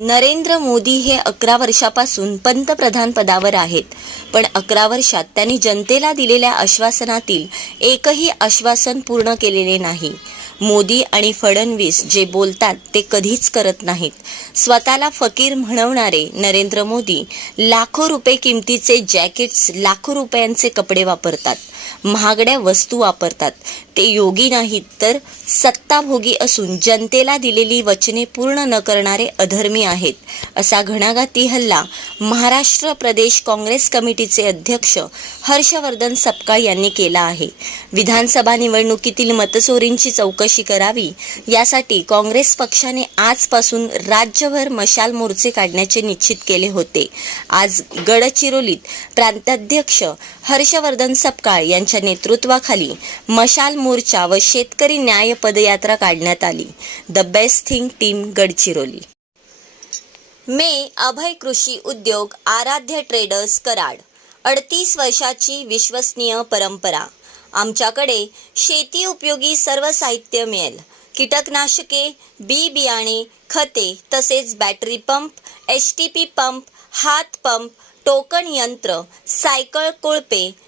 नरेंद्र मोदी हे अकरा वर्षापासून पंतप्रधान पदावर आहेत. पण अकरा वर्षात त्यांनी जनतेला दिलेल्या आश्वासनातील एकही आश्वासन पूर्ण केलेले नाही. मोदी आणि फडणवीस जे बोलतात ते कधीच करत नाहीत. स्वतःला फकीर म्हणवणारे नरेंद्र मोदी लाखो रुपये किमतीचे जॅकेट्स लाखो रुपयांचे कपडे वापरतात. महागड्या वस्तू वापरतात. ते योगी नाहीत तर सत्ताभोगी असून जनतेला दिलेली वचने पूर्ण न करणारे अधर्मी आहेत असा घणाघाती हल्ला महाराष्ट्र प्रदेश काँग्रेस कमिटीचे अध्यक्ष हर्षवर्धन सपकाळ यांनी केला आहे. विधानसभा निवडणुकीतील मतचोरींची चौकशी करावी यासाठी काँग्रेस पक्षाने आजपासून राज्यभर मशाल मोर्चे काढण्याचे निश्चित केले होते. आज गडचिरोलीत प्रांताध्यक्ष हर्षवर्धन सपकाळ यांच्या नेतृत्वाखाली मशाल मोर्चा व शेतकरी न्याय पदयात्रा काढण्यात आली. The best thing team Gadchiroli. मे अभय कृषी उद्योग आराध्य ट्रेडर्स कराड. अडतीस वर्षाची विश्वसनीय परंपरा. आमच्याकडे शेती उपयोगी सर्व साहित्य मिळेल. कीटकनाशके बी बियाणे खते तसेच battery pump H T P pump हात पंप टोकन यंत्र सायकल कोळपे